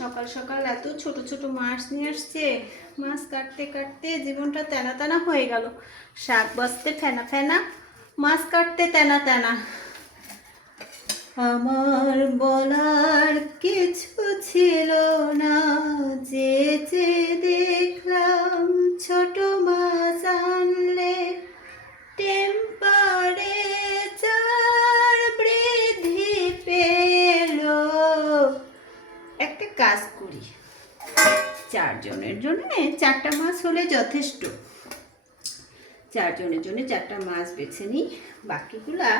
সকাল সকাল এত ছোট ছোট মাছ নিয়ে আসছে, মাছ কাটতে কাটতে জীবনটা তেনা তেনা হয়ে গেল। শাক বাছতে ফেনা ফেনা, মাছ কাটতে তেনা তেনা। আমার বলার কিছু ছিল না, যে যে দেখলাম ছোট মাছ আনলে টেম্পারেচার বৃদ্ধি পেল। একটা কাজ করি, 4 জনের জন্য 4টা মাছ হলে যথেষ্ট। 4 জনের জন্য 4টা মাছ বেছে নিই। বাকিগুলা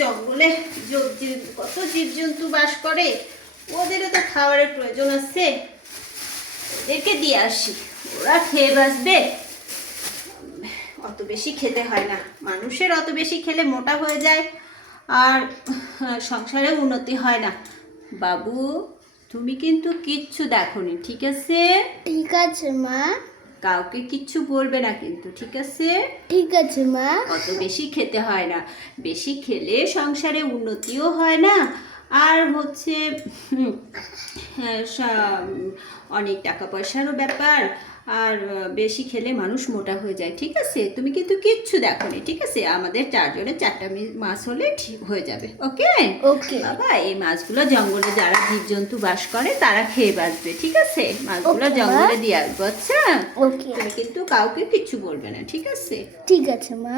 জঙ্গলে কত জীবজন্তু বাস করে, ওদেরও তো খাবারের প্রয়োজন আছে, ওদেরকে দিয়ে আসি, ওরা খেয়ে বাঁচবে। অত বেশি খেতে হয় না, মানুষের অত বেশি খেলে মোটা হয়ে যায় আর সংসারে উন্নতি হয় না। বাবু, তুমি কিন্তু কিচ্ছু দেখোনি, ঠিক আছে? ঠিক আছে মা। কাউকে কিচ্ছু বলবে না কিন্তু, ঠিক আছে? ঠিক আছে মা। অত বেশি খেতে হয় না, বেশি খেলে সংসারে উন্নতিও হয় না, আর হচ্ছে অনেক টাকা পয়সারও ব্যাপার, আর বেশি খেলে মানুষ মোটা হয়ে যায়, ঠিক আছে? তুমি কিন্তু কিচ্ছু দেখোনি, ঠিক আছে? আমাদের 4 জনের 4টা মাছ হলে ঠিক হয়ে যাবে। ওকে ওকে বাবা, এই মাছগুলো জঙ্গলে যারা জীবজন্তু বাস করে তারা খেয়ে বাঁচবে, ঠিক আছে? মাছগুলো Okay, জঙ্গলে মা। দিয়ে আসবো, আচ্ছা? ওকে তুমি কিন্তু কাউকে কিচ্ছু বলবে না, ঠিক আছে? ঠিক আছে মা।